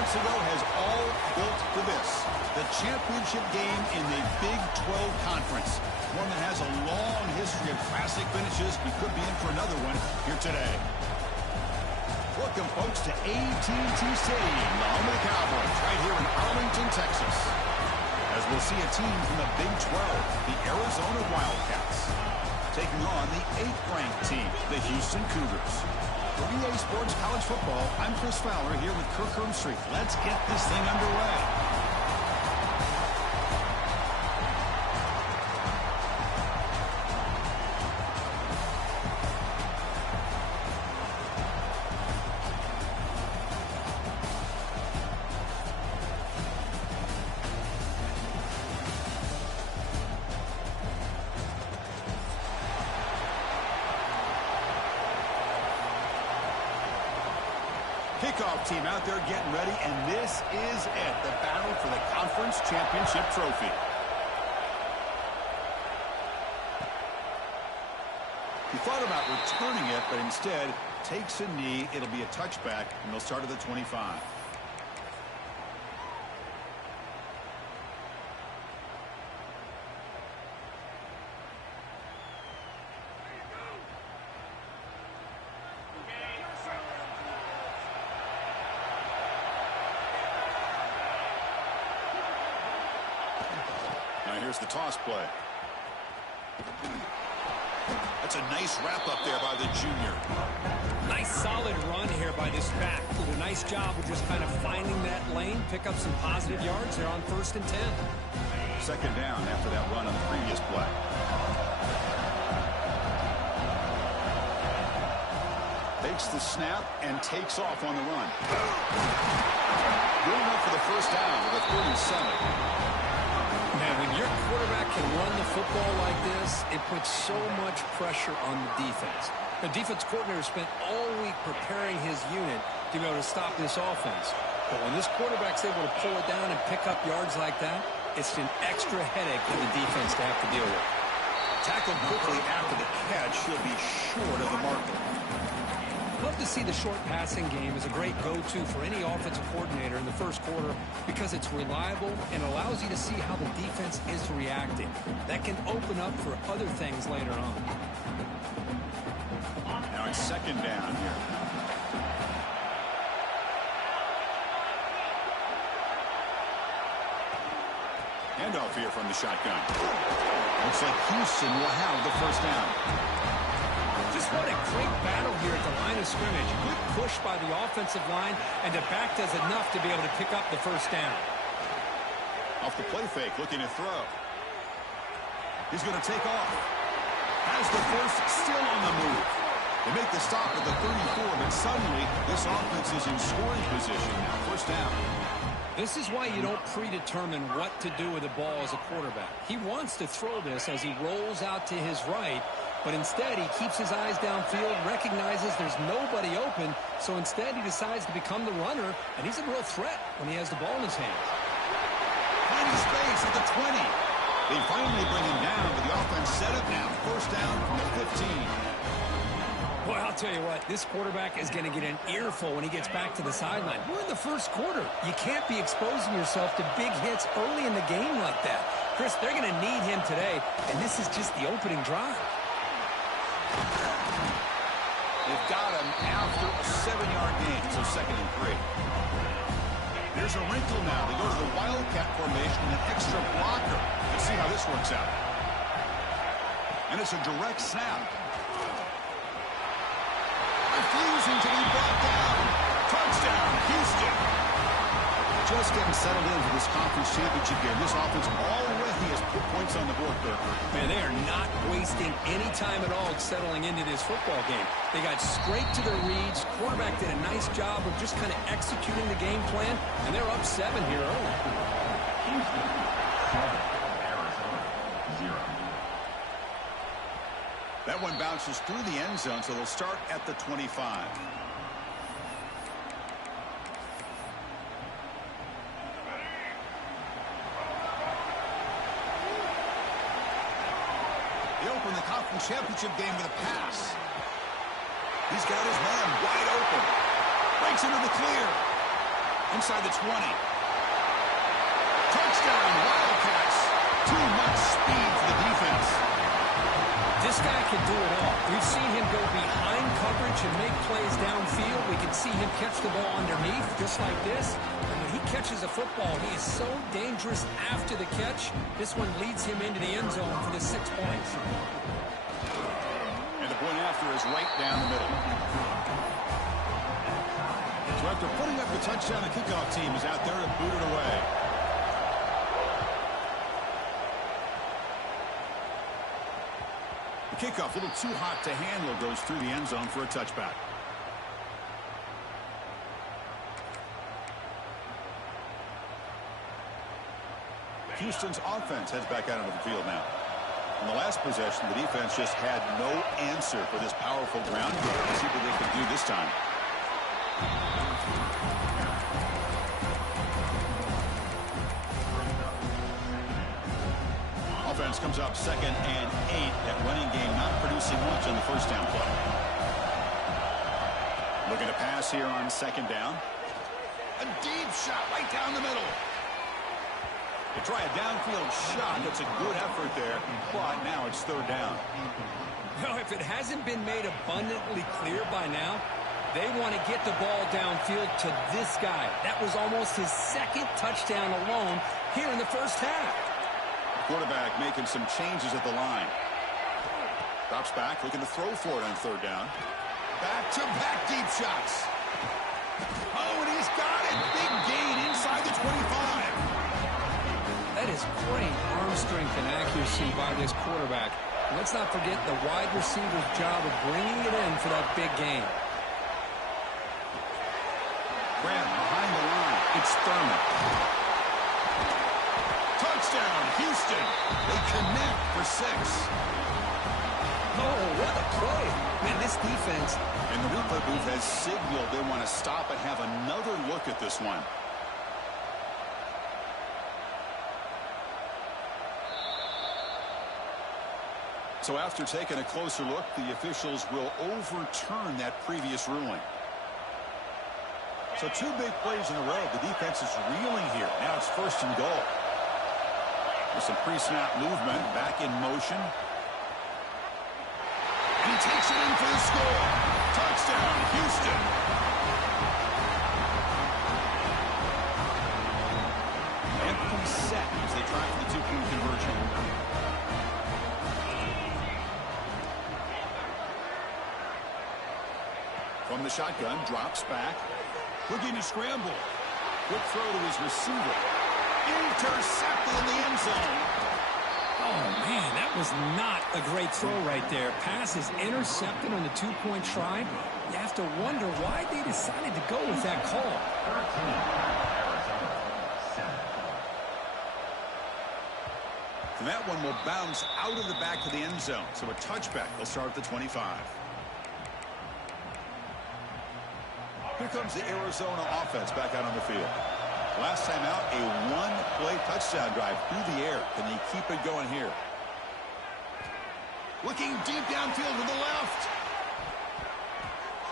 months ago has all built to this. The championship game in the Big 12 Conference. One that has a long history of classic finishes. We could be in for another one here today. Welcome, folks, to AT&T Stadium, the home of the Cowboys, right here in Arlington, Texas. As we'll see a team from the Big 12, the Arizona Wildcats, taking on the 8th-ranked team, the Houston Cougars. For EA Sports College Football, I'm Chris Fowler here with Kirk Herbstreit. Let's get this thing underway. Kickoff team out there getting ready, and this is it, the battle for the conference championship trophy. He thought about returning it, but instead takes a knee. It'll be a touchback, and they'll start at the 25. Here's the toss play. That's a nice wrap up there by the junior. Nice solid run here by this back. Did a nice job of just kind of finding that lane, pick up some positive yards there on 1st and 10. Second down after that run on the previous play. Takes the snap and takes off on the run. Good enough for the first down with a 37. Man, when your quarterback can run the football like this, it puts so much pressure on the defense. The defense coordinator spent all week preparing his unit to be able to stop this offense. But when this quarterback's able to pull it down and pick up yards like that, it's an extra headache for the defense to have to deal with. Tackled quickly after the catch, he'll be short of the marker. Love to see the short passing game as a great go-to for any offensive coordinator in the first quarter because it's reliable and allows you to see how the defense is reacting. That can open up for other things later on. Now it's second down here. Handoff here from the shotgun. Looks like Houston will have the first down. Just what a great battle here at the line of scrimmage. Good push by the offensive line, and the back does enough to be able to pick up the first down. Off the play fake, looking to throw. He's going to take off. Has the first, still on the move. They make the stop at the 34, but suddenly this offense is in scoring position now. First down. This is why you don't predetermine what to do with the ball as a quarterback. He wants to throw this as he rolls out to his right, but instead he keeps his eyes downfield, recognizes there's nobody open, so instead he decides to become the runner, and he's a real threat when he has the ball in his hands. Finding space at the 20. They finally bring him down, but the offense set up now. First down from the 15. Well, I'll tell you what, this quarterback is going to get an earful when he gets back to the sideline. We're in the first quarter. You can't be exposing yourself to big hits early in the game like that. Chris, they're going to need him today, and this is just the opening drive. They've got him after a 7-yard gain, so 2nd and 3. There's a wrinkle now. They go to the Wildcat formation and an extra blocker. Let's see how this works out. And it's a direct snap. Refusing to be brought down. Touchdown, Houston. Just getting settled in for this conference championship game. This offense already has put points on the board there. Man, they are not wasting any time at all settling into this football game. They got straight to their reads. Quarterback did a nice job of just kind of executing the game plan, and they're up 7 here early. Houston 7, Arizona 0. That one bounces through the end zone, so they'll start at the 25. They open the conference championship game with a pass. He's got his man wide open. Breaks into the clear. Inside the 20. Touchdown, Wildcats. Too much speed for the defense. This guy can do it all. We've seen him go behind coverage and make plays downfield. We can see him catch the ball underneath, just like this. And when he catches a football, he is so dangerous after the catch. This one leads him into the end zone for the 6 points. And the point after is right down the middle. So after putting up the touchdown, the kickoff team is out there to boot it away. The kickoff, a little too hot to handle, goes through the end zone for a touchback. Houston's offense heads back out into the field now. In the last possession, the defense just had no answer for this powerful ground game. Let's see what they can do this time. Offense comes up 2nd and 8. That running game not producing much on the first down play. Looking to pass here on 2nd down. A deep shot right down the middle. They try a downfield shot. That's a good effort there, but now it's 3rd down. Now, if it hasn't been made abundantly clear by now, they want to get the ball downfield to this guy. That was almost his 2nd touchdown alone here in the first half. Quarterback making some changes at the line. Drops back, looking to throw for it on 3rd down. Back-to-back deep shots. Oh, and he's got it. Big gain inside the 25. That is great arm strength and accuracy by this quarterback. And let's not forget the wide receiver's job of bringing it in for that big gain. Grant behind the line. It's Thurman. Touchdown, Houston. They connect for 6. Oh, what a play. Man, this defense. And the replay booth has signaled they want to stop and have another look at this one. So after taking a closer look, the officials will overturn that previous ruling. So 2 big plays in a row. The defense is reeling here. Now it's 1st and goal. With some pre-snap movement, back in motion. And he takes it in for the score. Touchdown, Houston. Empty set as they try for the 2-point conversion. From the shotgun, drops back. Looking to scramble. Quick throw to his receiver. Intercepted in the end zone. Oh, man, that was not a great throw right there. Pass is intercepted on the 2-point try. You have to wonder why they decided to go with that call. And that one will bounce out of the back of the end zone. So a touchback. They'll start at the 25. Here comes the Arizona offense back out on the field. Last time out, a 1-play touchdown drive through the air. Can they keep it going here? Looking deep downfield to the left.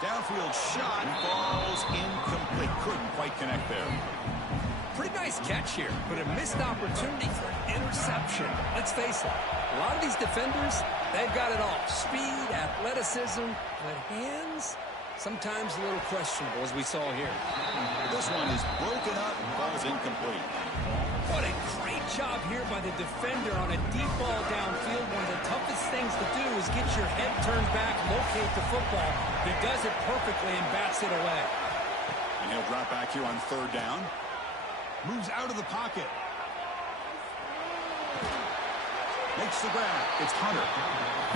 Downfield shot falls incomplete. Couldn't quite connect there. Pretty nice catch here, but a missed opportunity for an interception. Let's face it, a lot of these defenders, they've got it all. Speed, athleticism, but hands, sometimes a little questionable, as we saw here. This one is broken up and falls incomplete. What a great job here by the defender on a deep ball downfield. One of the toughest things to do is get your head turned back, locate the football. He does it perfectly and bats it away. And he'll drop back here on 3rd down. Moves out of the pocket. Makes the grab. It's Hunter.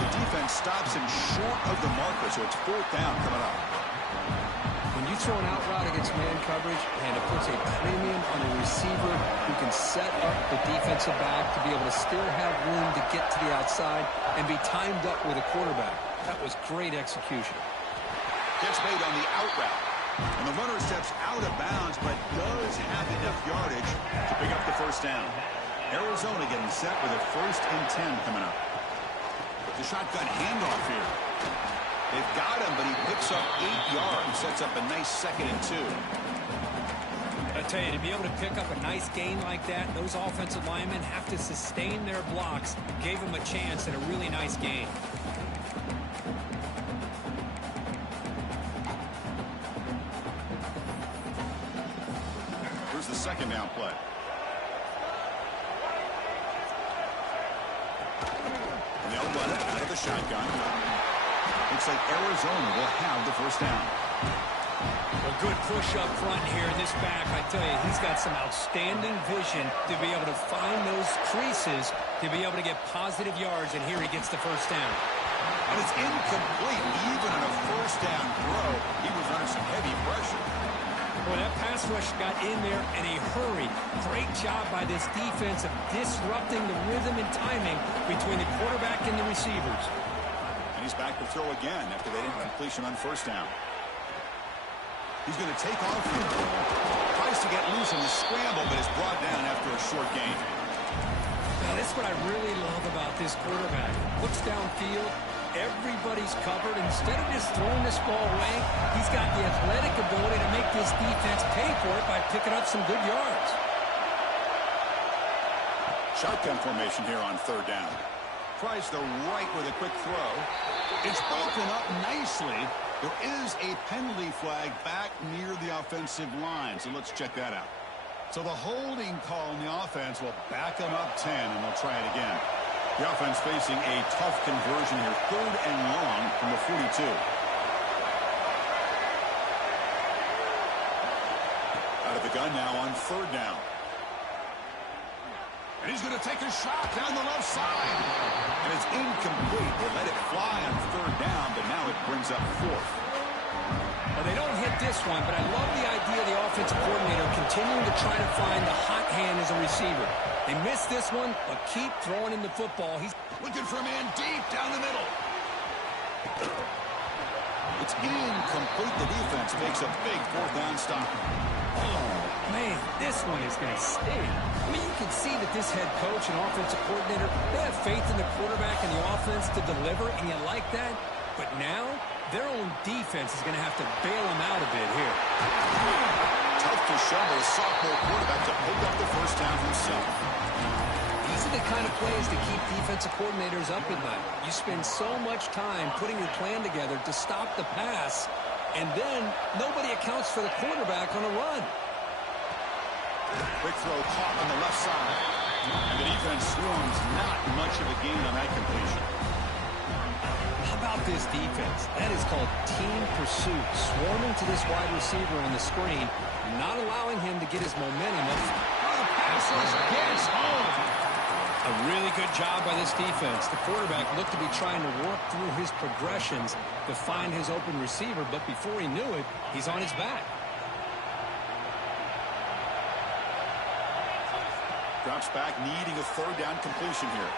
The defense stops him short of the marker, so it's 4th down coming up. When you throw an out route against man coverage, and it puts a premium on a receiver who can set up the defensive back to be able to still have room to get to the outside and be timed up with a quarterback. That was great execution. Gets made on the out route. And the runner steps out of bounds, but does have enough yardage to pick up the 1st down. Arizona getting set with a 1st and 10 coming up. The shotgun handoff here. They've got him, but he picks up 8 yards. Sets up a nice 2nd and 2. A Tell you, to be able to pick up a nice gain like that, those offensive linemen have to sustain their blocks. Gave them a chance at a really nice gain. Here's the second down play. And they'll run it out of the shotgun. Looks like Arizona will have the first down. A good push up front here in this back. I tell you, he's got some outstanding vision to be able to find those creases, to be able to get positive yards, and here he gets the first down. And it's incomplete. Even on a first down throw, he was under some heavy pressure. Boy, that pass rush got in there in a hurry. Great job by this defense of disrupting the rhythm and timing between the quarterback and the receivers. And he's back to throw again after they didn't completion on first down. He's going to take off here. Tries to get loose on the scramble, but is brought down after a short gain. Now, that's what I really love about this quarterback. Looks downfield. Everybody's covered. Instead of just throwing this ball away, he's got the athletic ability to make this defense pay for it by picking up some good yards. Shotgun formation here on third down. Tries the right with a quick throw. It's broken up nicely. There is a penalty flag back near the offensive line, so let's check that out. So the holding call on the offense will back them up 10, and they'll try it again. The offense facing a tough conversion here, third and long from the 42. Out of the gun now on third down. And he's going to take a shot down the left side. And it's incomplete. They let it fly on third down, but now it brings up fourth. Well, they don't hit this one, but I love the idea of the offensive coordinator continuing to try to find the hot hand as a receiver. They missed this one, but keep throwing him the football. He's looking for a man deep down the middle. It's incomplete. The defense makes a big fourth down stop. Oh, man, this one is going to sting. I mean, you can see that this head coach and offensive coordinator, they have faith in the quarterback and the offense to deliver, and you like that. But now, their own defense is going to have to bail them out a bit here. Tough to shovel a sophomore quarterback to pick up the first down himself. These are the kind of plays that keep defensive coordinators up at night. You spend so much time putting your plan together to stop the pass, and then nobody accounts for the quarterback on a run. Quick throw caught on the left side. And the defense swarms, not much of a gain on that completion. How about this defense? That is called team pursuit. Swarming to this wide receiver on the screen, not allowing him to get his momentum up. Oh, the pass rush gets home. A really good job by this defense. The quarterback looked to be trying to work through his progressions to find his open receiver, but before he knew it, he's on his back. Drops back, needing a third down completion here.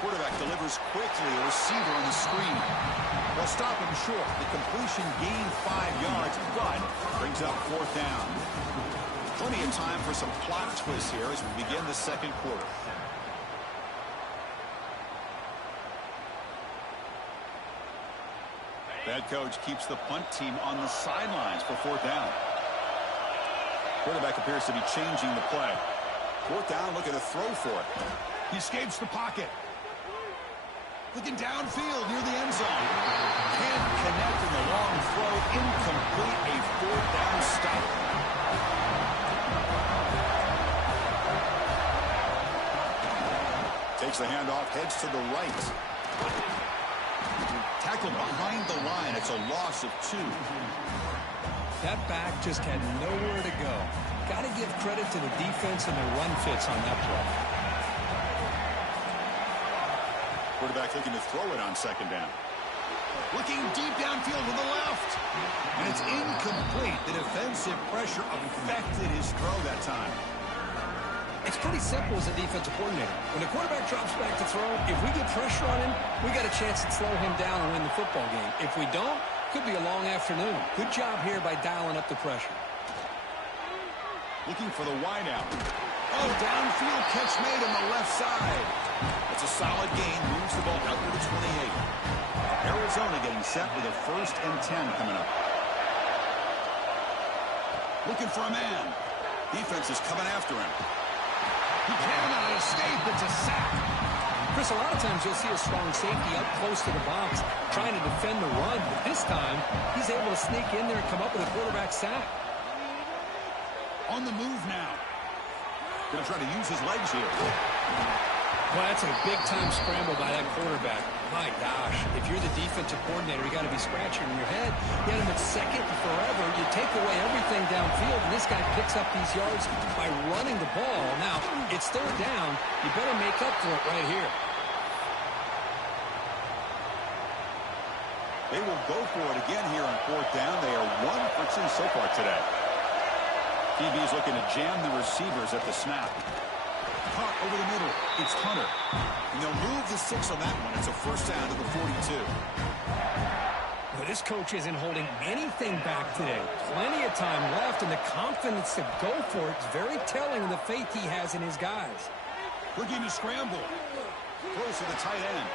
Quarterback delivers quickly, a receiver on the screen. They'll stop him short. The completion gained 5 yards, but brings up fourth down. Plenty of time for some plot twists here as we begin the second quarter. Head coach keeps the punt team on the sidelines for fourth down. Quarterback appears to be changing the play. Fourth down, looking to throw for it. He escapes the pocket. Looking downfield near the end zone. Can't connect in the long throw. Incomplete. A fourth down stop. Takes the handoff, heads to the right. Tackled behind the line. It's a loss of 2. That back just had nowhere to go. Got to give credit to the defense and the run fits on that play. Quarterback looking to throw it on second down. Looking deep downfield to the left. And it's incomplete. The defensive pressure affected his throw that time. It's pretty simple as a defensive coordinator. When the quarterback drops back to throw, if we get pressure on him, we got a chance to slow him down and win the football game. If we don't, could be a long afternoon. Good job here by dialing up the pressure. Looking for the wideout. Oh, downfield catch made on the left side. It's a solid gain. Moves the ball out to the 28. Arizona getting set with a 1st and 10 coming up. Looking for a man. Defense is coming after him. He cannot escape. It's a sack. Chris, a lot of times you'll see a strong safety up close to the box trying to defend the run, but this time he's able to sneak in there and come up with a quarterback sack. On the move now. Going to try to use his legs here. Well, that's a big-time scramble by that quarterback. My gosh, if you're the defensive coordinator, you got to be scratching your head. You had him at second forever. You take away everything downfield, and this guy picks up these yards by running the ball. Now, it's third down. You better make up for it right here. They will go for it again here on fourth down. They are 1 for 2 so far today. TB is looking to jam the receivers at the snap. Caught over the middle. It's Hunter. And they'll move the 6 on that one. It's a first down to the 42. Well, this coach isn't holding anything back today. Plenty of time left, and the confidence to go for it is very telling of the faith he has in his guys. Looking to scramble. Throws to the tight end.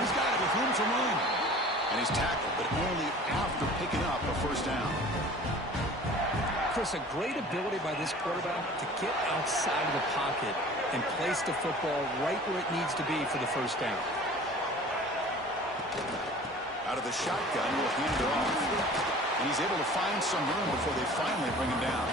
He's got it with room to run. And he's tackled, but only after picking up a first down. Chris, a great ability by this quarterback to get outside of the pocket and place the football right where it needs to be for the first down. Out of the shotgun, he'll hand it off. And he's able to find some room before they finally bring him down.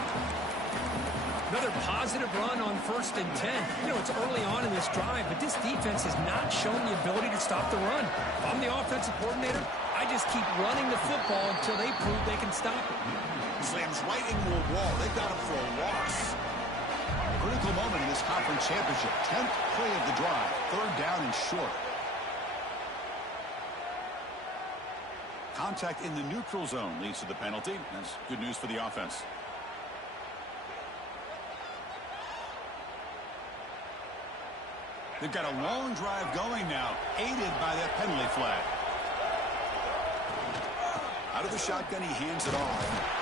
Another positive run on 1st and 10. You know, it's early on in this drive, but this defense has not shown the ability to stop the run. If I'm the offensive coordinator, I just keep running the football until they prove they can stop it. Slams right into a wall. They got him for a loss. Critical moment in this conference championship. 10th play of the drive. Third down and short. Contact in the neutral zone leads to the penalty. That's good news for the offense. They've got a long drive going now, aided by that penalty flag. Out of the shotgun, he hands it off.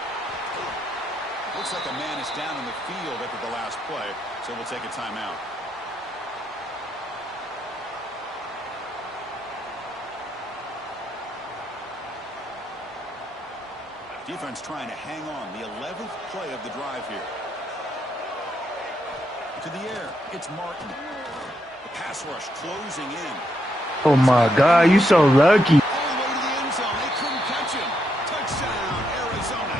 Looks like a man is down in the field after the last play, so we'll take a timeout. Defense trying to hang on. The 11th play of the drive here. To the air, it's Martin. The pass rush closing in. Oh my God, you so lucky. All the way to the end zone. They couldn't catch him. Touchdown, Arizona.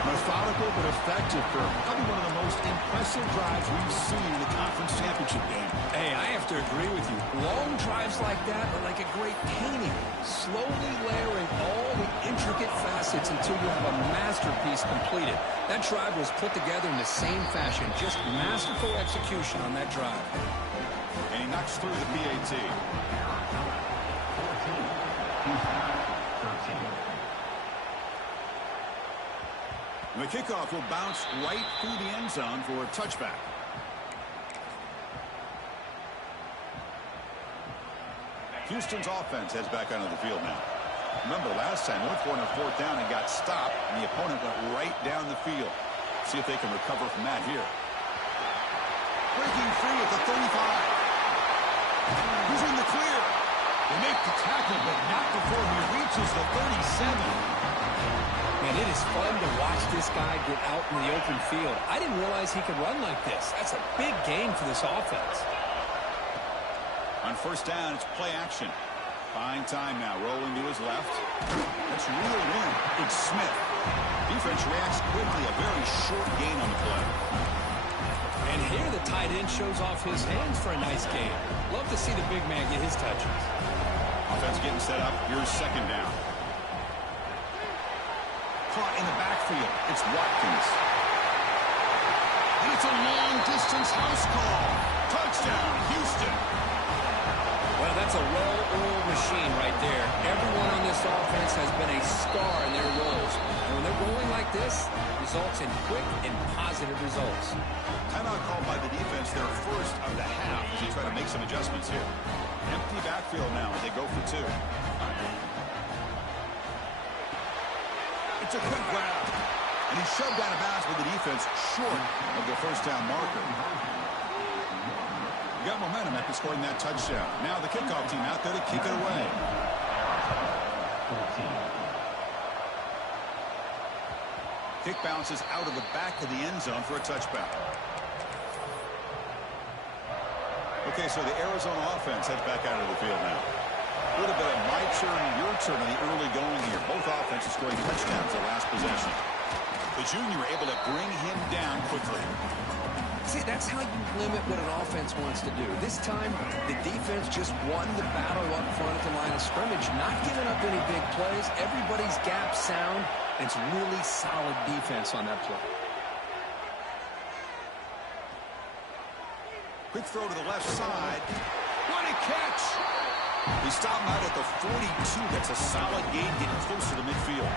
Methodical but effective for probably one of the most impressive drives we've seen in the conference championship game. Hey, I have to agree with you. Long drives like that are like a great painting. Slowly layering all the intricate facets until you have a masterpiece completed. That drive was put together in the same fashion. Just masterful execution on that drive. And he knocks through the PAT. 13. The kickoff will bounce right through the end zone for a touchback. Houston's offense heads back onto the field now. Remember last time, went for it on fourth down and got stopped, and the opponent went right down the field. See if they can recover from that here. Breaking free at the 35. He's in the clear. They make the tackle, but not before he reaches the 37. Man, it is fun to watch this guy get out in the open field. I didn't realize he could run like this. That's a big game for this offense. On first down, it's play action. Fine time now, rolling to his left. That's reeled in. It's Smith. Defense reacts quickly. A very short gain on the play. And here the tight end shows off his hands for a nice game. Love to see the big man get his touches. Offense getting set up. Here's second down. Caught in the backfield. It's Watkins. And it's a long-distance house call. Touchdown, Houston. Well, that's a well-oiled machine right there. Everyone on this offense has been a star in their roles. And when they're rolling like this, it results in quick and positive results. Timeout called by the defense, their first of the half, as they try to make some adjustments here. Empty backfield now as they go for two. It's a quick grab. And he's shoved out of bounds with the defense short of the first down marker. We got momentum after scoring that touchdown. Now the kickoff team out there to kick it away. Kick bounces out of the back of the end zone for a touchback. Okay, so the Arizona offense heads back out of the field now. A little bit of my turn, your turn in the early going here. Both offenses scoring touchdowns the last possession. The junior able to bring him down quickly. See, that's how you limit what an offense wants to do. This time, the defense just won the battle up front at the line of scrimmage, not giving up any big plays. Everybody's gap sound. It's really solid defense on that play. Quick throw to the left side. What a catch! He stopped out at the 42. That's a solid gain, getting closer to midfield.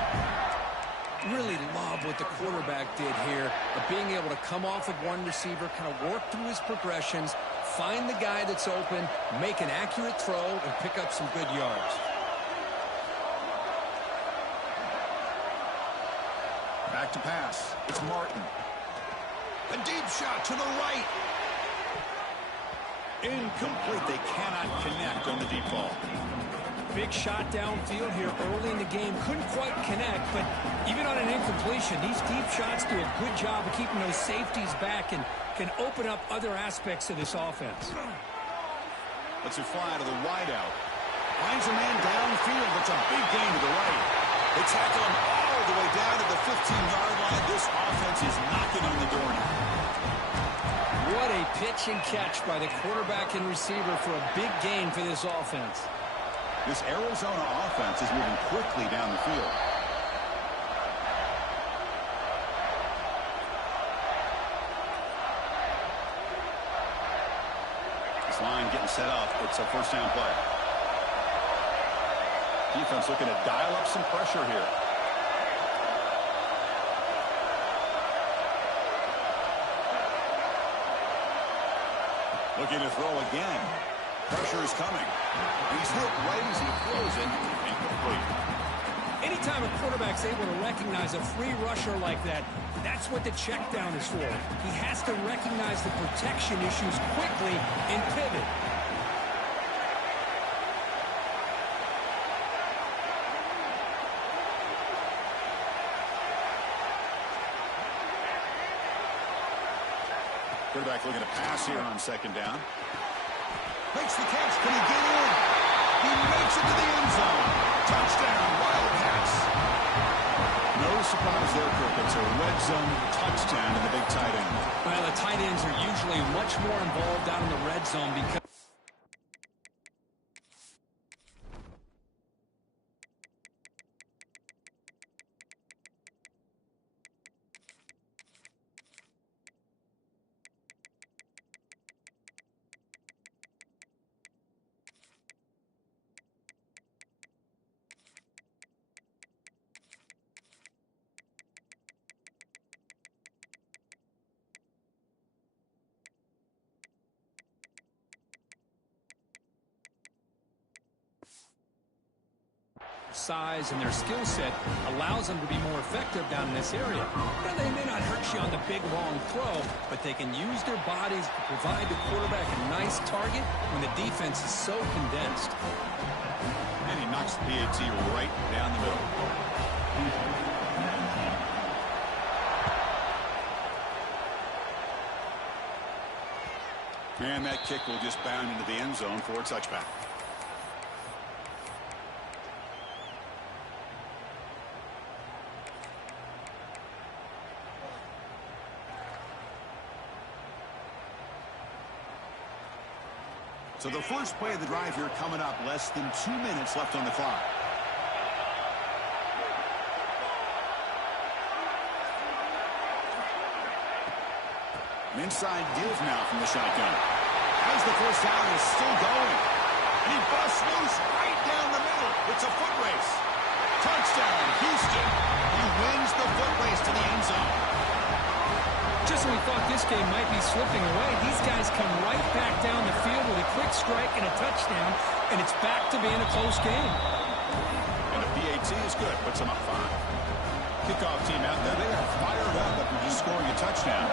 Really love what the quarterback did here, of being able to come off with one receiver, kind of work through his progressions, find the guy that's open, make an accurate throw, and pick up some good yards. Back to pass. It's Martin. A deep shot to the right. Incomplete. They cannot connect on the deep ball. Big shot downfield here early in the game. Couldn't quite connect, but even on an incompletion, these deep shots do a good job of keeping those safeties back and can open up other aspects of this offense. Let's it fly to the wideout. Finds a man downfield. That's a big gain to the right. They tackle him all the way down to the 15-yard line. This offense is knocking on the door now. What a pitch and catch by the quarterback and receiver for a big gain for this offense. This Arizona offense is moving quickly down the field. This line getting set up. It's a first down play. Defense looking to dial up some pressure here. Looking to throw again. Pressure is coming. He's hit right as he throws it. Incomplete. Anytime a quarterback's able to recognize a free rusher like that, that's what the check down is for. He has to recognize the protection issues quickly and pivot. Quarterback looking to pass here on second down. Makes the catch. Can he get in? He makes it to the end zone. Touchdown, Wildcats. No surprise there, Kirk. It's a red zone touchdown to the big tight end. Well, the tight ends are usually much more involved down in the red zone because size and their skill set allows them to be more effective down in this area. Now, they may not hurt you on the big, long throw, but they can use their bodies to provide the quarterback a nice target when the defense is so condensed. And he knocks the PAT right down the middle. And that kick will just bound into the end zone for a touchback. So the first play of the drive here coming up, less than 2 minutes left on the clock. An inside give now from the shotgun. As the first down is still going. He busts loose right down the middle. It's a foot race. Touchdown, Houston. He wins the foot race to the end zone. Just when we thought this game might be slipping away, these guys come right back down the field with a quick strike and a touchdown, and it's back to being a close game. And the PAT is good, puts them up 5. Kickoff team out there, they are fired up after just scoring a touchdown.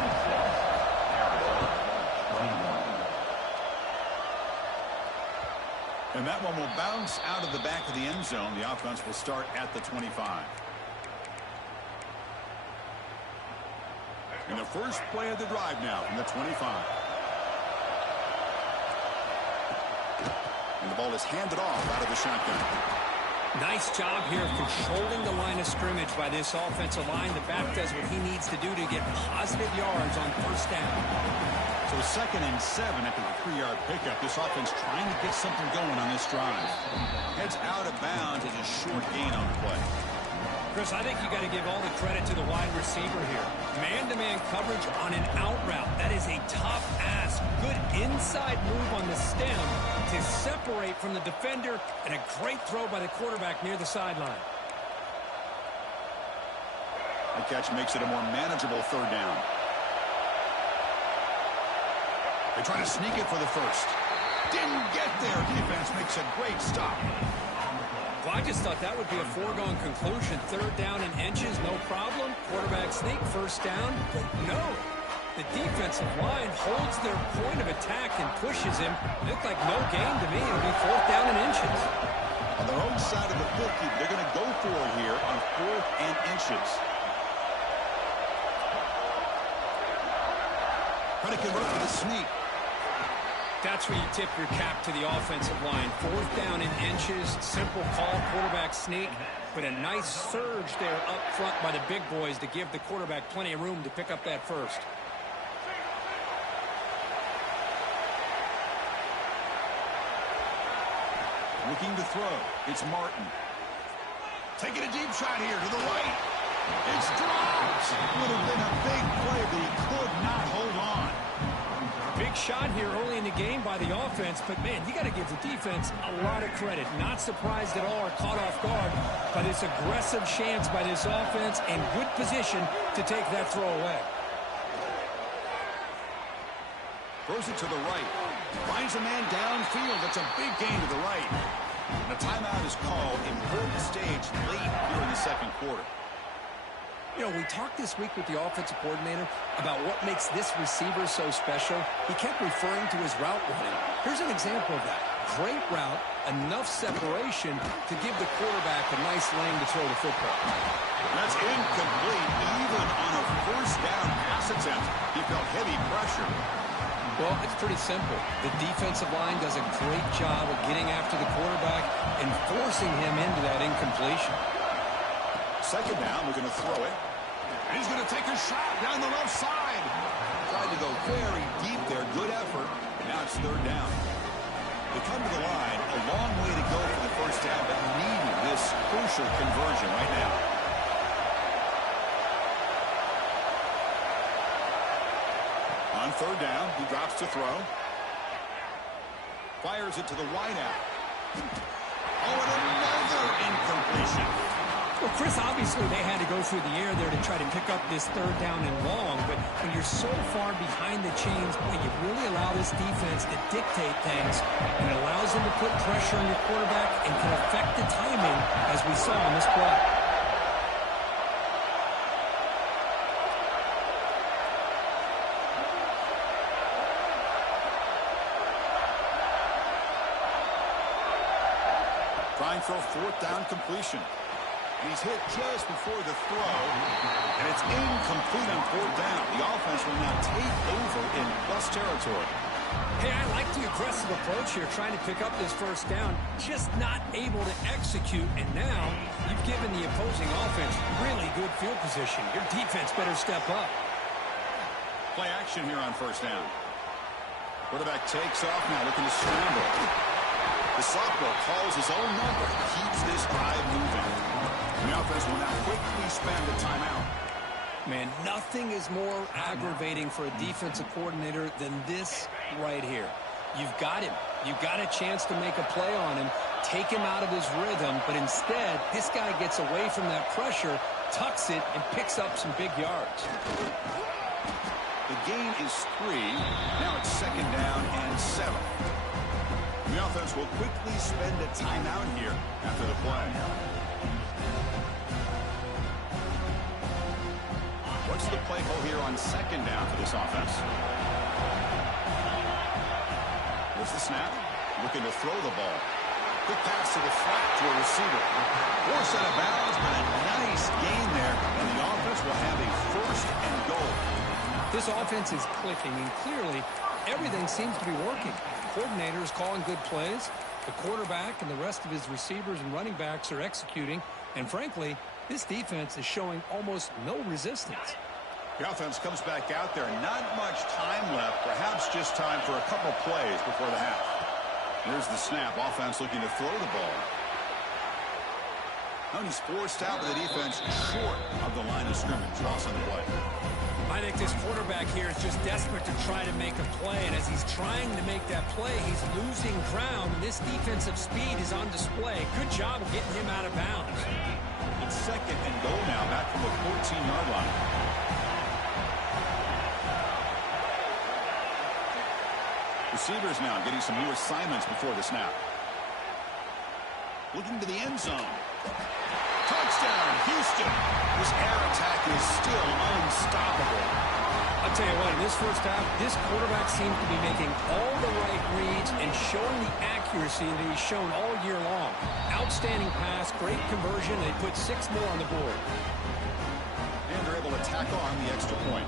And that one will bounce out of the back of the end zone. The offense will start at the 25. And the first play of the drive now from the 25. And the ball is handed off out of the shotgun. Nice job here of controlling the line of scrimmage by this offensive line. The back does what he needs to do to get positive yards on first down. So 2nd and 7 after the 3-yard pickup. This offense trying to get something going on this drive. Heads out of bounds as a short gain on the play. Chris, I think you got to give all the credit to the wide receiver here. Man-to-man coverage on an out route. That is a tough ask. Good inside move on the stem to separate from the defender, and a great throw by the quarterback near the sideline. The catch makes it a more manageable 3rd down. They try to sneak it for the first. Didn't get there. Defense makes a great stop. Well, I just thought that would be a foregone conclusion. 3rd down and inches, no problem. Quarterback sneak, first down, but no. The defensive line holds their point of attack and pushes him. It looked like no gain to me. It'll be 4th down and inches. On their own side of the 50, they're going to go for it here on 4th and inches. Trying to convert for the sneak. That's where you tip your cap to the offensive line. 4th down and inches, simple call, quarterback sneak, but a nice surge there up front by the big boys to give the quarterback plenty of room to pick up that first. Looking to throw. It's Martin. Taking a deep shot here to the right. It's dropped. Would have been a big play, but he could not hold on. Big shot here early in the game by the offense, but man, you got to give the defense a lot of credit. Not surprised at all or caught off guard by this aggressive chance by this offense and good position to take that throw away. Throws it to the right. Finds a man downfield. That's a big gain to the right. And a timeout is called. Important stage late here in the 2nd quarter. You know, we talked this week with the offensive coordinator about what makes this receiver so special. He kept referring to his route running. Here's an example of that. Great route, enough separation to give the quarterback a nice lane to throw the football. That's incomplete. Even on a 1st down pass attempt, he felt heavy pressure. Well, it's pretty simple. The defensive line does a great job of getting after the quarterback and forcing him into that incompletion. 2nd down, we're going to throw it. And he's going to take a shot down the left side. Tried to go very deep there. Good effort. Now it's 3rd down. They come to the line. A long way to go for the first down, but needing this crucial conversion right now. On 3rd down, he drops to throw. Fires it to the wideout. Oh, and another incompletion. Well, Chris, obviously they had to go through the air there to try to pick up this 3rd down and long, but when you're so far behind the chains, boy, you really allow this defense to dictate things, and it allows them to put pressure on your quarterback and can affect the timing, as we saw on this play. Trying for a 4th down completion. He's hit just before the throw, and it's incomplete on 4th down. The offense will now take over in plus territory. Hey, I like the aggressive approach here, trying to pick up this first down, just not able to execute, and now you've given the opposing offense really good field position. Your defense better step up. Play action here on 1st down. Quarterback takes off now, looking to scramble. The sophomore calls his own number, keeps this drive moving. The offense will now quickly spend the timeout. Man, nothing is more aggravating for a defensive coordinator than this right here. You've got him. You've got a chance to make a play on him, take him out of his rhythm, but instead, this guy gets away from that pressure, tucks it, and picks up some big yards. The gain is 3. Now it's 2nd down and 7. The offense will quickly spend a timeout here after the play. What's the play call here on 2nd down for this offense? There's the snap. Looking to throw the ball. Quick pass to the flat to a receiver. Forced out of bounds, but a nice gain there. And the offense will have a 1st and goal. This offense is clicking, and clearly everything seems to be working. Coordinators calling good plays. The quarterback and the rest of his receivers and running backs are executing. And frankly, this defense is showing almost no resistance. The offense comes back out there. Not much time left. Perhaps just time for a couple plays before the half. Here's the snap. Offense looking to throw the ball. And he's forced out with the defense short of the line of scrimmage. Loss on the play. I think this quarterback here is just desperate to try to make a play, and as he's trying to make that play, he's losing ground. This defensive speed is on display. Good job of getting him out of bounds. It's second and goal now, back from the 14-yard line. Receivers now getting some new assignments before the snap. Looking to the end zone. Touchdown, Houston. This air attack is still unstoppable. I'll tell you what, in this first half, this quarterback seems to be making all the right reads and showing the accuracy that he's shown all year long. Outstanding pass, great conversion. They put 6 more on the board. And they're able to tack on the extra point.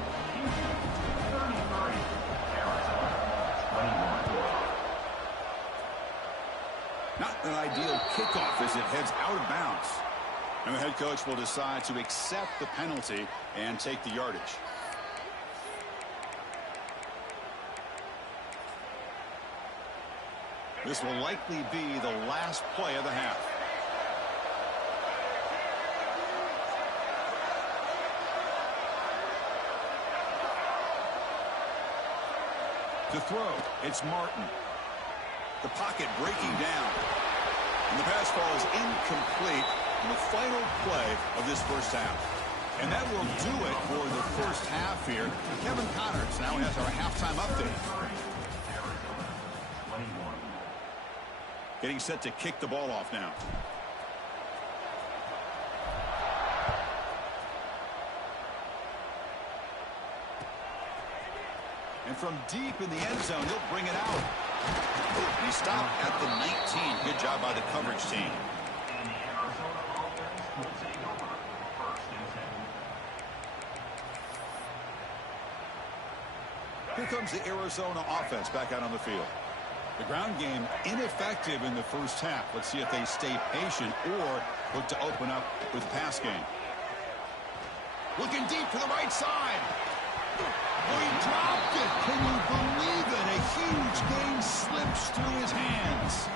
Not an ideal kickoff as it heads out of bounds. And the head coach will decide to accept the penalty and take the yardage. This will likely be the last play of the half. To throw, it's Martin. The pocket breaking down. And the pass falls incomplete in the final play of this first half. And that will do it for the first half here. Kevin Connors now has our halftime update. Getting set to kick the ball off now. And from deep in the end zone, he'll bring it out. He stopped at the 19. Good job by the coverage team. Here comes the Arizona offense back out on the field. The ground game ineffective in the first half. Let's see if they stay patient or look to open up with pass game. Looking deep to the right side. Oh, he dropped it. Can you believe it? A huge gain slips through his hands.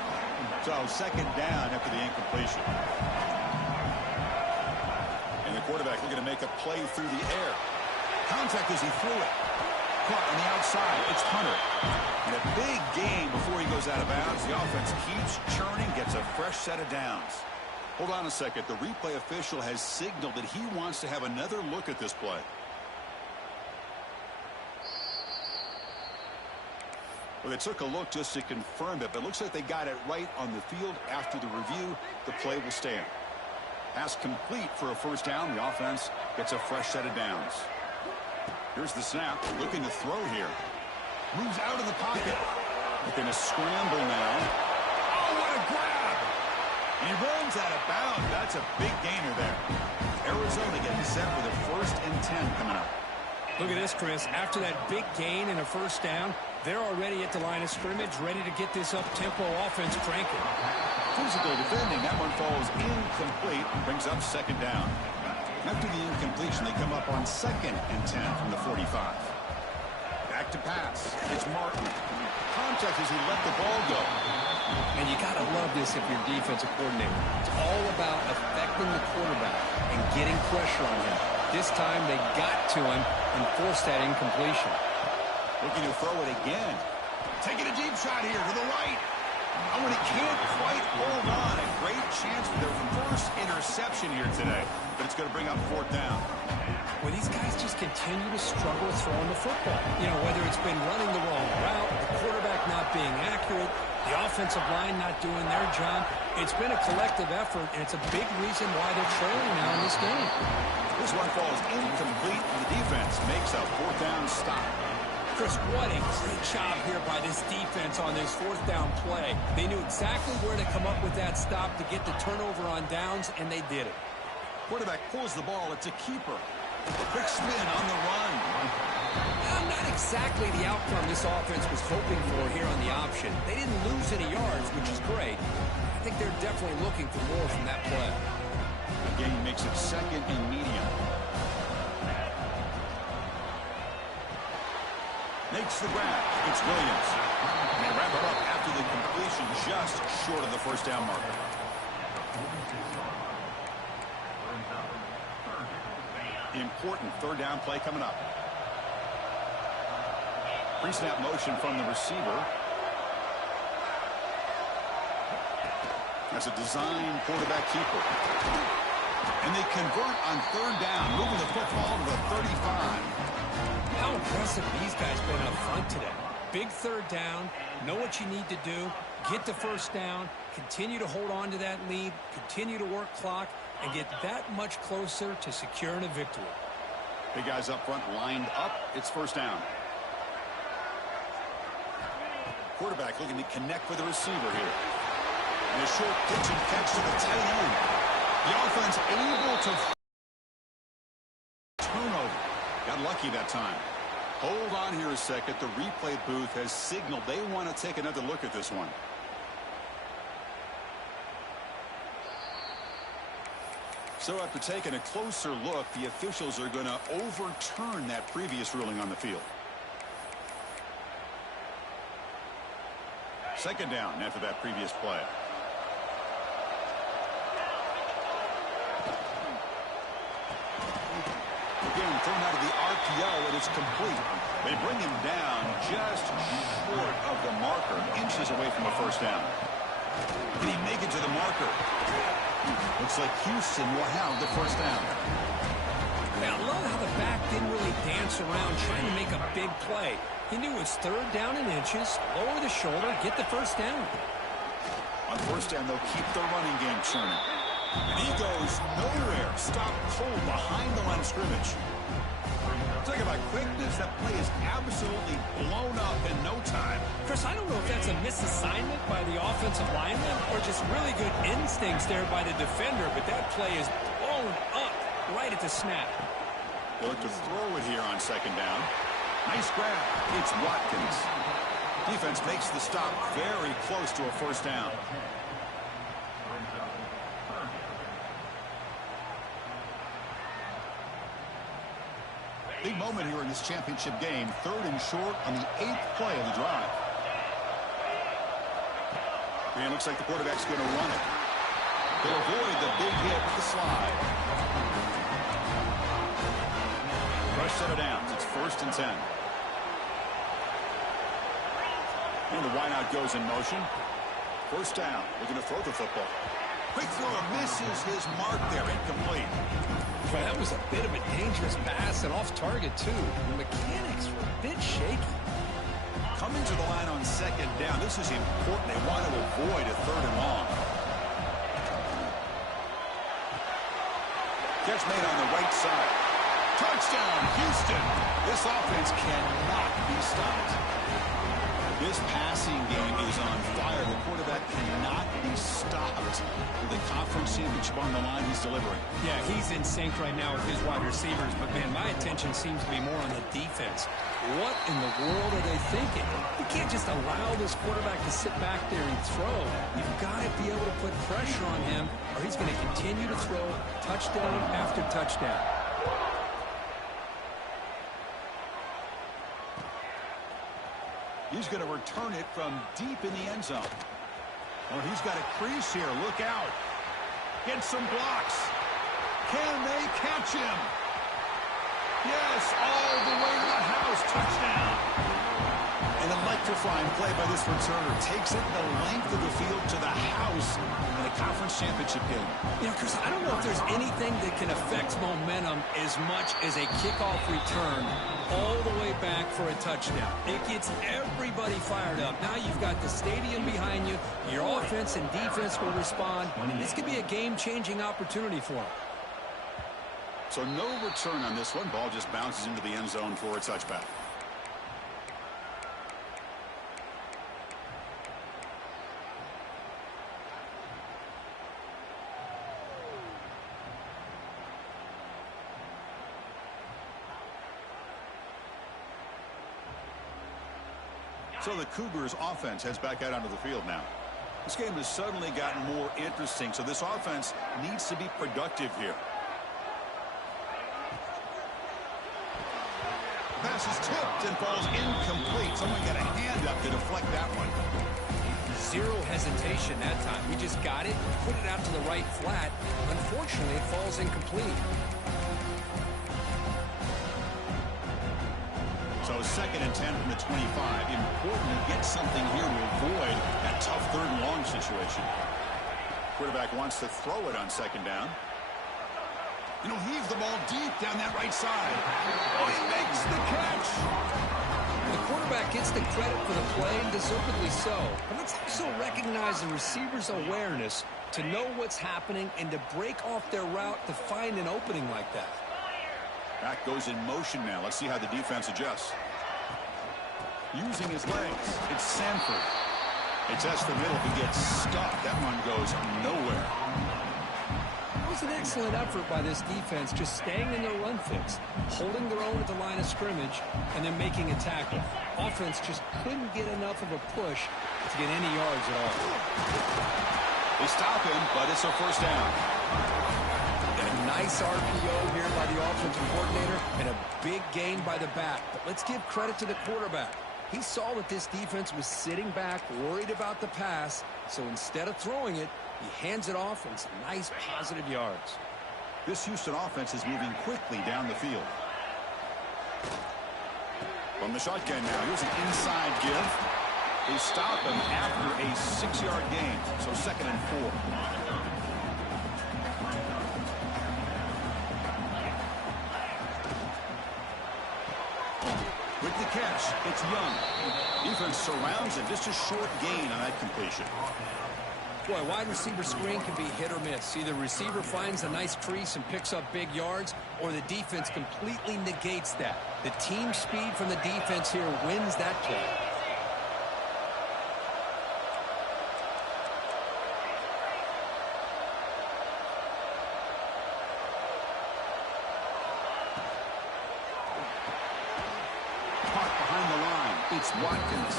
So second down after the incompletion. And the quarterback looking to make a play through the air. Contact as he threw it. Caught on the outside. It's Hunter. And a big gain before he goes out of bounds. The offense keeps churning, gets a fresh set of downs. Hold on a second. The replay official has signaled that he wants to have another look at this play. Well, they took a look just to confirm it, but it looks like they got it right on the field. After the review, the play will stand. Pass complete for a first down. The offense gets a fresh set of downs. Here's the snap. Looking to throw here. Moves out of the pocket. Looking to scramble now. Oh, what a grab! And he runs out of bounds. That's a big gainer there. Arizona getting set with a 1st and 10 coming up. Look at this, Chris. After that big gain and a first down, they're already at the line of scrimmage, ready to get this up-tempo offense cranking. Physical defending. That one falls incomplete. Brings up second down. After the incompletion, they come up on 2nd and 10 from the 45. Back to pass. It's Martin. Contact as he let the ball go. And you got to love this if you're defensive coordinator. It's all about affecting the quarterback and getting pressure on him. This time they got to him and forced that incompletion. Looking to throw it again. Taking a deep shot here to the right. Oh, and he can't quite hold on. A great chance for their first interception here today. But it's going to bring up 4th down. Well, these guys just continue to struggle throwing the football. You know, whether it's been running the wrong route, the quarterback not being accurate, the offensive line not doing their job. It's been a collective effort, and it's a big reason why they're trailing now in this game. This one falls incomplete, and the defense makes a 4th down stop. Chris, what a great job here by this defense on this 4th down play. They knew exactly where to come up with that stop to get the turnover on downs, and they did it. Quarterback pulls the ball. It's a keeper. Quick spin on the run. Not exactly the outcome this offense was hoping for here on the option. They didn't lose any yards, which is great. I think they're definitely looking for more from that play. The game makes it second and medium. Makes the grab. It's Williams. And they wrap it up after the completion just short of the first down marker. Important third down play coming up. Pre-snap motion from the receiver. That's a design quarterback keeper. And they convert on third down, moving the football to the 35. How impressive these guys been up front today. Big third down, know what you need to do, get the first down, continue to hold on to that lead, continue to work clock, and get that much closer to securing a victory. Big guys up front lined up. It's first down. Quarterback looking to connect with the receiver here. And a short pitch and catch to the tight end. The offense able to turnover. Got lucky that time. Hold on here a second. The replay booth has signaled they want to take another look at this one. So after taking a closer look, the officials are going to overturn that previous ruling on the field. Second down after that previous play. Again, thrown out of the RPO, and it's complete. They bring him down just short of the marker, inches away from a first down. Can he make it to the marker? Looks like Houston will have the first down. Man, I love how the back didn't really dance around trying to make a big play. He knew it's third down in inches, lower the shoulder, get the first down. On first down, they'll keep their running game churning. And he goes nowhere. Stopped cold behind the line of scrimmage. Talking about quickness, that play is absolutely blown up in no time. Chris, I don't know if that's a misassignment by the offensive lineman or just really good instincts there by the defender, but that play is blown up right at the snap. They'll look to throw it here on second down. Nice grab. It's Watkins. Defense makes the stop very close to a first down. Big moment here in this championship game. Third and short on the 8th play of the drive. And it looks like the quarterback's going to run it. They'll avoid the big hit with the slide. Rush set of downs. It's first and 10. And the wideout goes in motion. First down. Looking to throw the football. Quick throw, misses his mark there. Incomplete. Well, that was a bit of a dangerous pass and off target, too. The mechanics were a bit shaky. Coming to the line on second down. This is important. They want to avoid a third and long. Catch made on the right side. Touchdown, Houston. This offense cannot be stopped. This passing game is on fire. The quarterback cannot be stopped. With the conference championship on the line, he's delivering. Yeah, he's in sync right now with his wide receivers, but, man, my attention seems to be more on the defense. What in the world are they thinking? You can't just allow this quarterback to sit back there and throw. You've got to be able to put pressure on him, or he's going to continue to throw touchdown after touchdown. He's going to return it from deep in the end zone. Oh, he's got a crease here. Look out. Get some blocks. Can they catch him? Yes, all the way to the house. Touchdown. An electrifying play by this returner. Takes it the length of the field to the house in a conference championship game. You know, Chris, I don't know if there's anything that can affect momentum as much as a kickoff return all the way back for a touchdown. It gets everybody fired up. Now you've got the stadium behind you. Your offense and defense will respond. This could be a game-changing opportunity for them. So no return on this one. Ball just bounces into the end zone for a touchback. So the Cougars offense heads back out onto the field now. This game has suddenly gotten more interesting, so this offense needs to be productive here. Pass is tipped and falls incomplete. Someone got a hand up to deflect that one. Zero hesitation that time. He just got it, put it out to the right flat. Unfortunately, it falls incomplete. So 2nd and 10 from the 25. Important to get something here to avoid that tough 3rd and long situation. Quarterback wants to throw it on 2nd down. And he'll heave the ball deep down that right side. Oh, he makes the catch. The quarterback gets the credit for the play, and deservedly so. But let's also recognize the receiver's awareness to know what's happening and to break off their route to find an opening like that. Back goes in motion now. Let's see how the defense adjusts. Using his legs, it's Sanford. It's the middle. He gets stuck. That one goes nowhere. It was an excellent effort by this defense, just staying in their run fix, holding their own at the line of scrimmage, and then making a tackle. Offense just couldn't get enough of a push to get any yards at all. They stop him, but it's a 1st down. Nice RPO here by the offensive coordinator and a big gain by the back. But let's give credit to the quarterback. He saw that this defense was sitting back, worried about the pass. So instead of throwing it, he hands it off and some nice positive yards. This Houston offense is moving quickly down the field. From the shotgun now, here's an inside give. They stop him after a 6-yard gain. So 2nd and 4. With the catch, it's Young. Defense surrounds him. Just a short gain on that completion. Boy, wide receiver screen can be hit or miss. Either receiver finds a nice crease and picks up big yards, or the defense completely negates that. The team speed from the defense here wins that play. It's Watkins.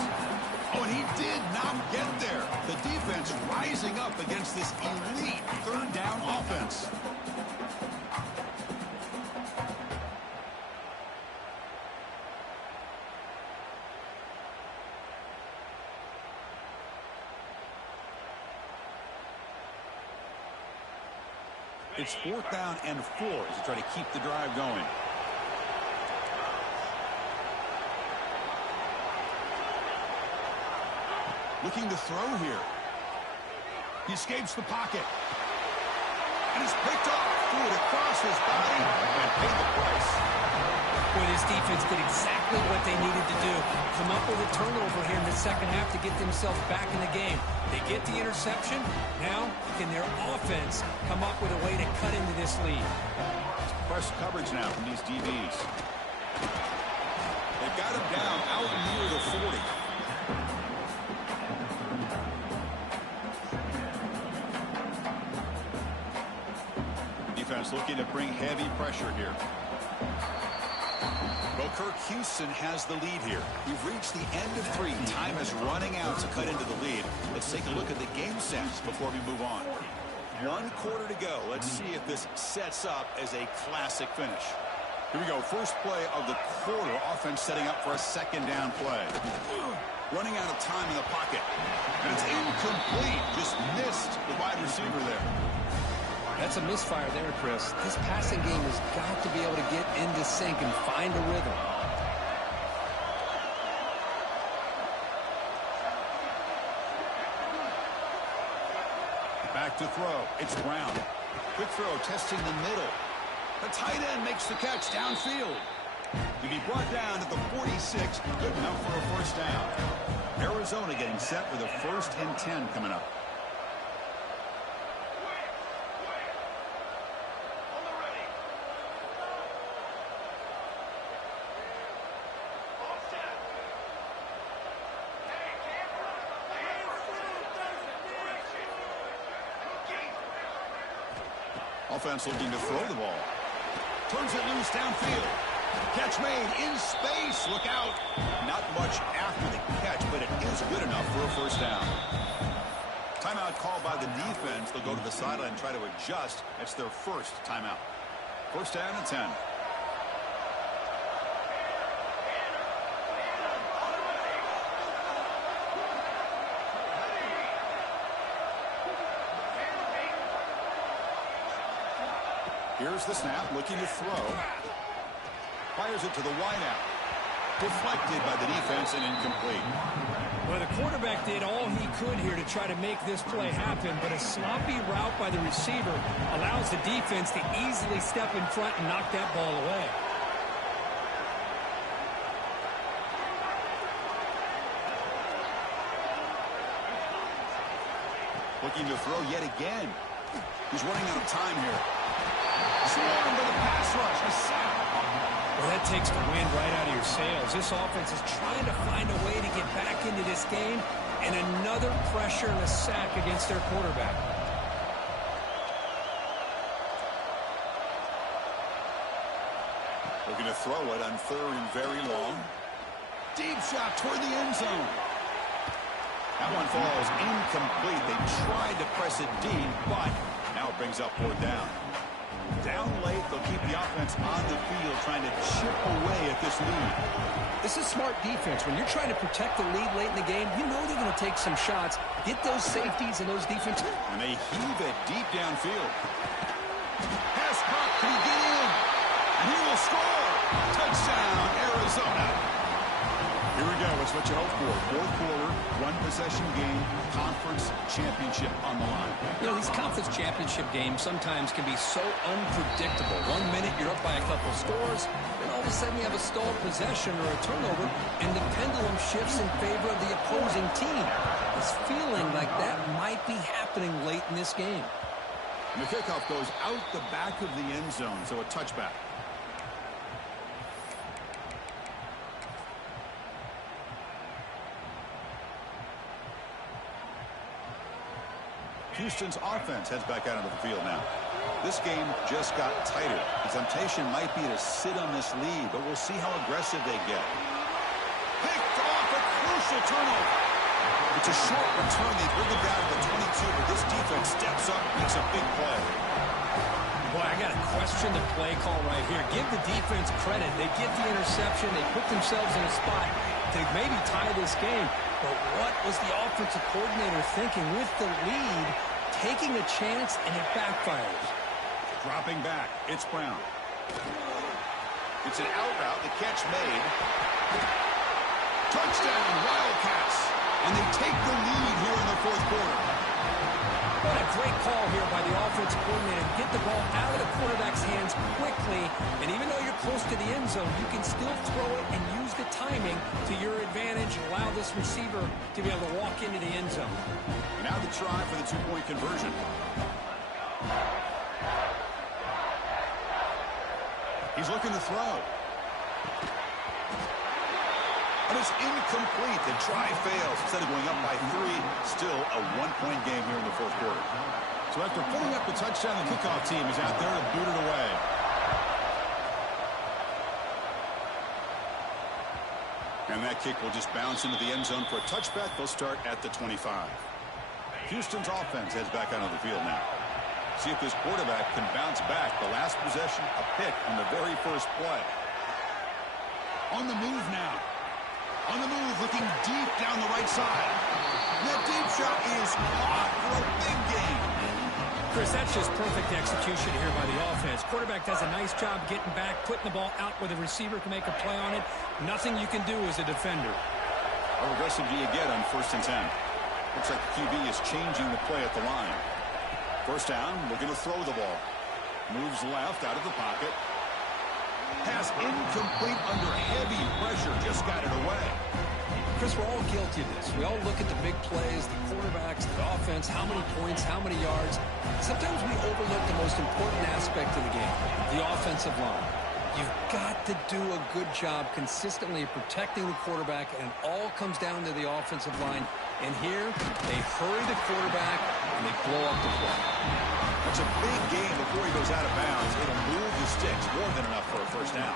Oh, and he did not get there. The defense rising up against this elite 3rd down offense. It's 4th down and 4 as they try to keep the drive going. Looking to throw here. He escapes the pocket. And he's picked off. Threw it across his body and paid the price. Boy, this defense did exactly what they needed to do. Come up with a turnover here in the 2nd half to get themselves back in the game. They get the interception. Now, can their offense come up with a way to cut into this lead? Press coverage now from these DBs. They've got him down out near the 40. Defense looking to bring heavy pressure here. Well, Kirk, Houston has the lead here. We've reached the end of 3. Time is running out to cut into the lead. Let's take a look at the game sets before we move on. 1 quarter to go. Let's see if this sets up as a classic finish. Here we go. First play of the quarter. Offense setting up for a 2nd down play. Running out of time in the pocket. And it's incomplete. Just missed the wide receiver there. That's a misfire there, Chris. This passing game has got to be able to get into sync and find a rhythm. Back to throw. It's Brown. Quick throw, testing the middle. The tight end makes the catch downfield. To be brought down at the 46, good enough for a 1st down. Arizona getting set with a 1st and 10 coming up. Offense looking to throw the ball. Turns it loose downfield. Catch made in space. Look out. Not much after the catch, but it is good enough for a first down. Timeout called by the defense. They'll go to the sideline and try to adjust. It's their first timeout. First down and 10. Here's the snap, looking to throw. Fires it to the wideout. Deflected by the defense and incomplete. Well, the quarterback did all he could here to try to make this play happen, but a sloppy route by the receiver allows the defense to easily step in front and knock that ball away. Looking to throw yet again. He's running out of time here. Swarmed by the pass rush. A sack. Well, that takes the wind right out of your sails. This offense is trying to find a way to get back into this game, and another pressure and a sack against their quarterback. Looking to throw it on third and very long. Deep shot toward the end zone. That one falls incomplete. They tried to press it deep, but now it brings up fourth down. Down late, they'll keep the offense on the field, trying to chip away at this lead. This is smart defense. When you're trying to protect the lead late in the game, you know they're going to take some shots, get those safeties and those defenses. And they heave it deep downfield. Pass caught. Can he get in? And he will score. Touchdown, Arizona. Here we go. It's what you hope for. Fourth quarter, one-possession game, conference championship on the line. You know, these conference championship games sometimes can be so unpredictable. 1 minute you're up by a couple scores, then all of a sudden you have a stalled possession or a turnover, and the pendulum shifts in favor of the opposing team. It's feeling like that might be happening late in this game. And the kickoff goes out the back of the end zone, so a touchback. Houston's offense heads back out into the field now. This game just got tighter. The temptation might be to sit on this lead, but we'll see how aggressive they get. Picked off a crucial turnover. It's a short return. They bring it down to the 22, but this defense steps up and makes a big play. Boy, I got to question the play call right here. Give the defense credit. They get the interception. They put themselves in a spot to maybe tie this game. But what was the offensive coordinator thinking with the lead, taking a chance, and it backfires? Dropping back, it's Brown. It's an out route, the catch made. Touchdown, Wildcats. And they take the lead here in the fourth quarter. What a great call here by the offensive coordinator to get the ball out of the quarterback's hands quickly. And even though you're close to the end zone, you can still throw it and use the timing to your advantage and allow this receiver to be able to walk into the end zone. Now the try for the two-point conversion. He's looking to throw. And it's incomplete. The try fails. Instead of going up by 3, still a one-point game here in the fourth quarter. So after pulling up the touchdown, the kickoff team is out there to boot it away. And that kick will just bounce into the end zone for a touchback. They'll start at the 25. Houston's offense heads back onto the field now. See if this quarterback can bounce back. The last possession, a pick on the very first play. On the move now. On the move, looking deep down the right side. That deep shot is caught for a big game. Chris, that's just perfect execution here by the offense. Quarterback does a nice job getting back, putting the ball out where the receiver can make a play on it. Nothing you can do as a defender. How aggressive do you get on 1st and 10? Looks like the QB is changing the play at the line. First down, looking to throw the ball. Moves left out of the pocket. Pass incomplete under heavy pressure. Just got it away. Chris, we're all guilty of this. We all look at the big plays, the quarterbacks, the offense, how many points, how many yards. Sometimes we overlook the most important aspect of the game, the offensive line. You've got to do a good job consistently of protecting the quarterback, and it all comes down to the offensive line. And here, they hurry the quarterback, and they blow up the play. That's a big game before he goes out of bounds. It'll move the sticks more than enough for a first down.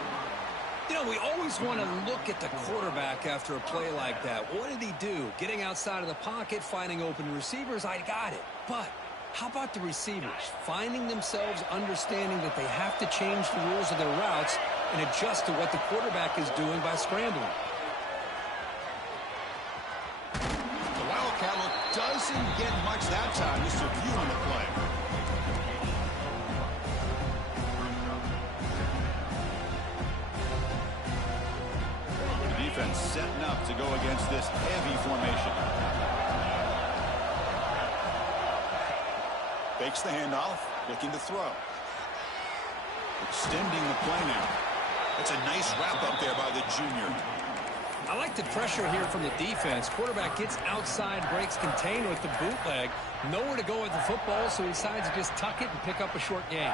You know, we always want to look at the quarterback after a play like that. What did he do? Getting outside of the pocket, finding open receivers, I got it. But how about the receivers? Finding themselves understanding that they have to change the rules of their routes and adjust to what the quarterback is doing by scrambling. The Wildcat look doesn't get much that time. Just a view on the play. The defense setting up to go against this heavy formation. Fakes the handoff, looking to throw. Extending the play now. That's a nice wrap up there by the junior. I like the pressure here from the defense. Quarterback gets outside, breaks contain with the bootleg. Nowhere to go with the football, so he decides to just tuck it and pick up a short gain.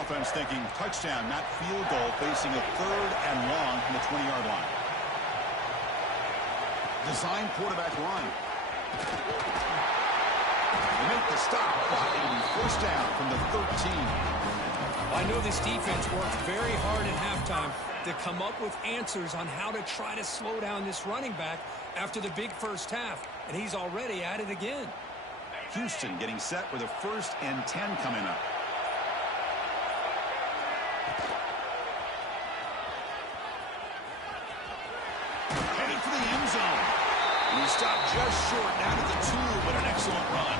Offense thinking touchdown, not field goal, facing a 3rd and long from the 20-yard line. Design quarterback run. They make the stop, but it'll be 1st down from the 13. I know this defense worked very hard at halftime to come up with answers on how to try to slow down this running back after the big first half, and he's already at it again. Houston getting set with a 1st and 10 coming up. Headed for the end zone. And he stopped just short, down at the 2, but an excellent run.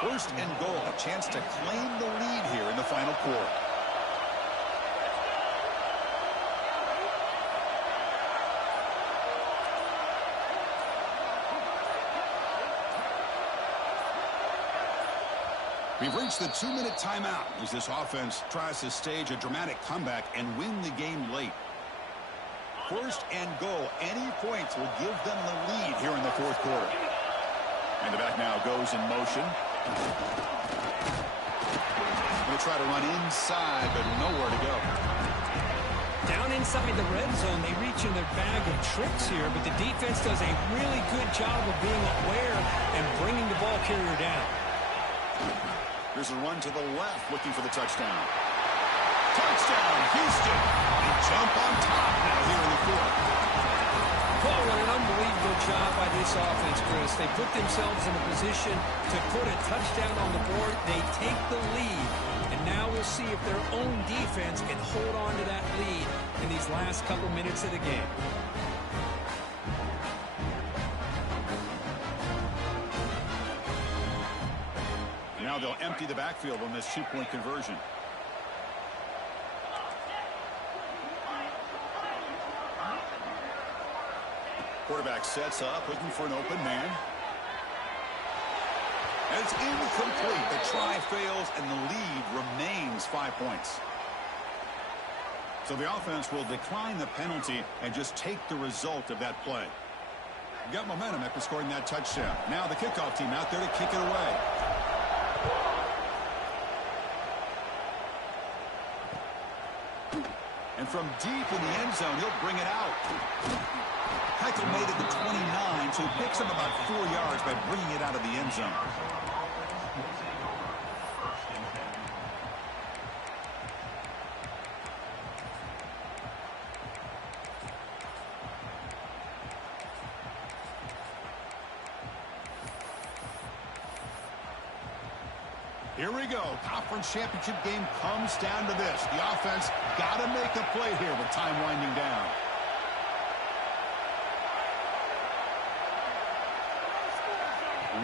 1st and goal, a chance to claim the lead here in the final quarter. We've reached the 2-minute timeout as this offense tries to stage a dramatic comeback and win the game late. 1st and goal. Any points will give them the lead here in the 4th quarter. And the back now goes in motion. Going to try to run inside, but nowhere to go. Down inside the red zone, they reach in their bag of tricks here, but the defense does a really good job of being aware and bringing the ball carrier down. Here's a run to the left, looking for the touchdown. Touchdown, Houston. They jump on top now here in the 4th. Oh, what an unbelievable job by this offense, Chris. They put themselves in a position to put a touchdown on the board. They take the lead, and now we'll see if their own defense can hold on to that lead in these last couple minutes of the game. Now they'll empty the backfield on this 2-point conversion. Quarterback sets up, looking for an open man. And it's incomplete. The try fails, and the lead remains 5 points. So the offense will decline the penalty and just take the result of that play. Got momentum after scoring that touchdown. Now the kickoff team out there to kick it away. And from deep in the end zone, he'll bring it out. Heichel made it to 29, so he picks up about 4 yards by bringing it out of the end zone. Here we go. Conference championship game comes down to this. The offense got to make a play here with time winding down.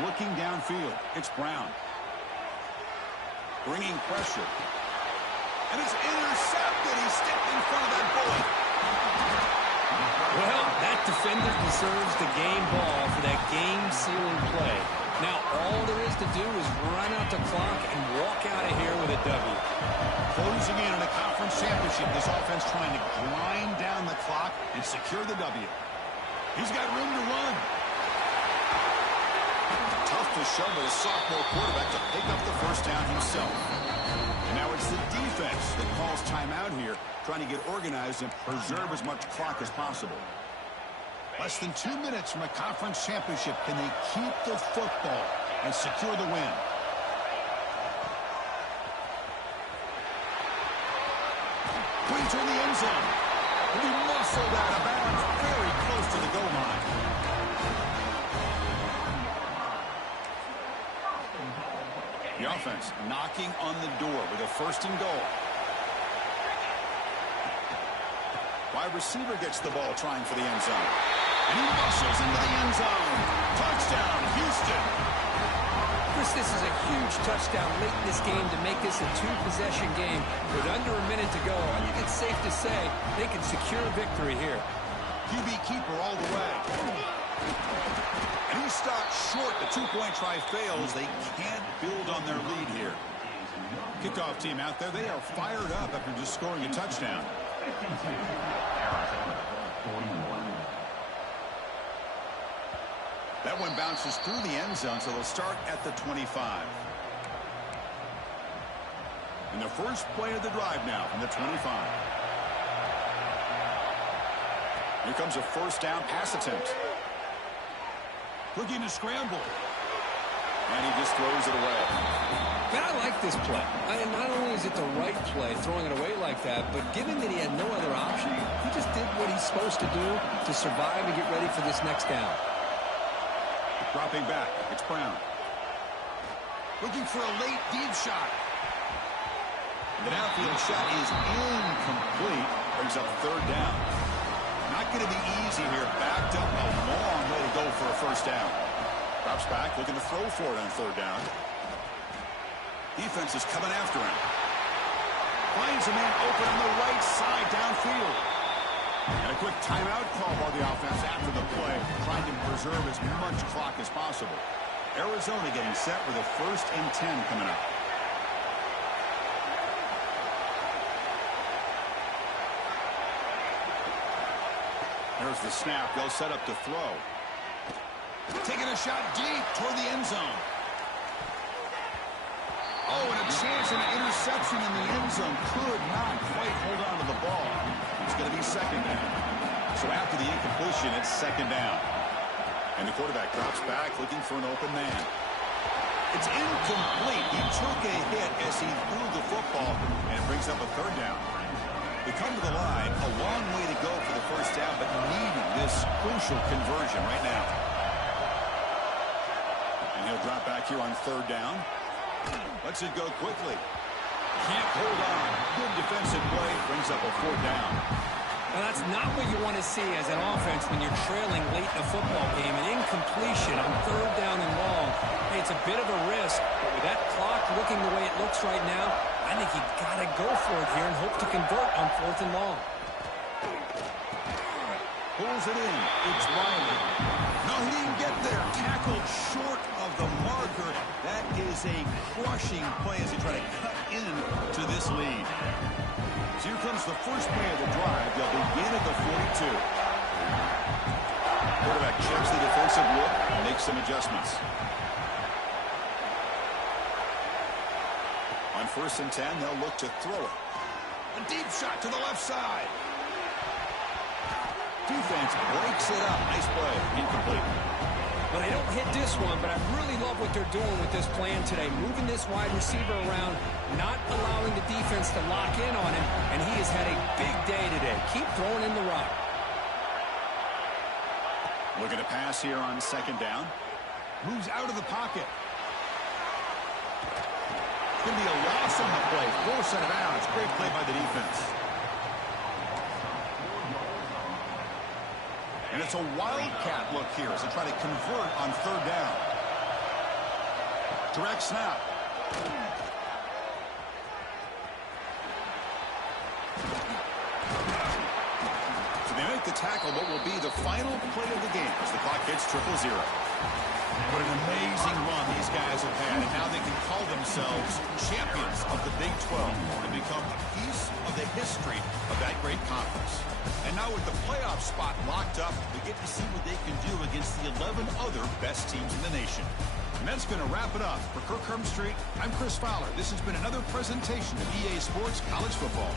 Looking downfield, it's Brown. Bringing pressure. And it's intercepted. He stepped in front of that bullet. Well, that defender deserves the game ball for that game-sealing play. Now, all there is to do is run out the clock and walk out of here with a W. Closing in on a conference championship, this offense trying to grind down the clock and secure the W. He's got room to run. Tough to show with a sophomore quarterback to pick up the 1st down himself. And now it's the defense that calls timeout here, trying to get organized and preserve as much clock as possible. Less than 2 minutes from a conference championship. Can they keep the football and secure the win? Pointer in the end zone. He muscled out of bounds very close to the goal line. The offense knocking on the door with a 1st and goal. Wide receiver gets the ball trying for the end zone. And he muscles into the end zone. Touchdown, Houston. Chris, this is a huge touchdown late in this game to make this a 2-possession game. With under a minute to go, I think it's safe to say they can secure a victory here. QB keeper all the way. And he stopped short. The 2-point try fails. They can't build on their lead here. Kickoff team out there. They are fired up after just scoring a touchdown. That one bounces through the end zone, so they'll start at the 25. And the first play of the drive now from the 25. Here comes a 1st down pass attempt. Looking to scramble. And he just throws it away. Man, I like this play. And not only is it the right play, throwing it away like that, but given that he had no other option, he just did what he's supposed to do to survive and get ready for this next down. Dropping back, it's Brown. Looking for a late deep shot. The downfield shot is incomplete. Brings up 3rd down. Not going to be easy here. Backed up a long way to go for a 1st down. Drops back, looking to throw for it on 3rd down. Defense is coming after him. Finds a man open on the right side downfield. And a quick timeout call by the offense after the play, trying to preserve as much clock as possible. Arizona getting set with a 1st and 10 coming up. There's the snap. They'll set up to throw. Taking a shot deep toward the end zone. Oh, and a chance and an interception in the end zone. Could not quite hold on to the ball. It's going to be 2nd down. So after the incompletion, it's 2nd down. And the quarterback drops back looking for an open man. It's incomplete. He took a hit as he threw the football, and it brings up a 3rd down. They come to the line, a long way to go for the 1st down, but needing this crucial conversion right now. And he'll drop back here on 3rd down. Lets it go quickly. Can't hold on. Good defensive play. Brings up a 4th down. Now, that's not what you want to see as an offense when you're trailing late in a football game. An incompletion on 3rd down and long. Hey, it's a bit of a risk, but with that clock looking the way it looks right now, I think you've got to go for it here and hope to convert on 4th and long. Pulls it in. It's Riley. No, he didn't get there. Tackled short of the marker. That is a crushing play as they try to cut into this lead. So here comes the first play of the drive. They'll begin at the 42. Quarterback checks the defensive look and makes some adjustments. On 1st and 10, they'll look to throw it. A deep shot to the left side. Defense breaks it up. Nice play. Incomplete. Well, they don't hit this one, but I really love what they're doing with this plan today. Moving this wide receiver around, not allowing the defense to lock in on him, and he has had a big day today. Keep throwing in the rock. Looking to pass here on 2nd down. Moves out of the pocket. It's going to be a loss on the play. 4 set of bounds. Great play by the defense. And it's a wildcat look here as they try to convert on 3rd down. Direct snap. So they make the tackle, what will be the final play of the game as the clock hits 0-0. What an amazing run these guys have had, and now they can call themselves champions of the Big 12 and become a piece of the history of that great conference. And now with the playoff spot locked up, we get to see what they can do against the 11 other best teams in the nation. And that's going to wrap it up. For Kirk Street, I'm Chris Fowler. This has been another presentation of EA Sports College Football.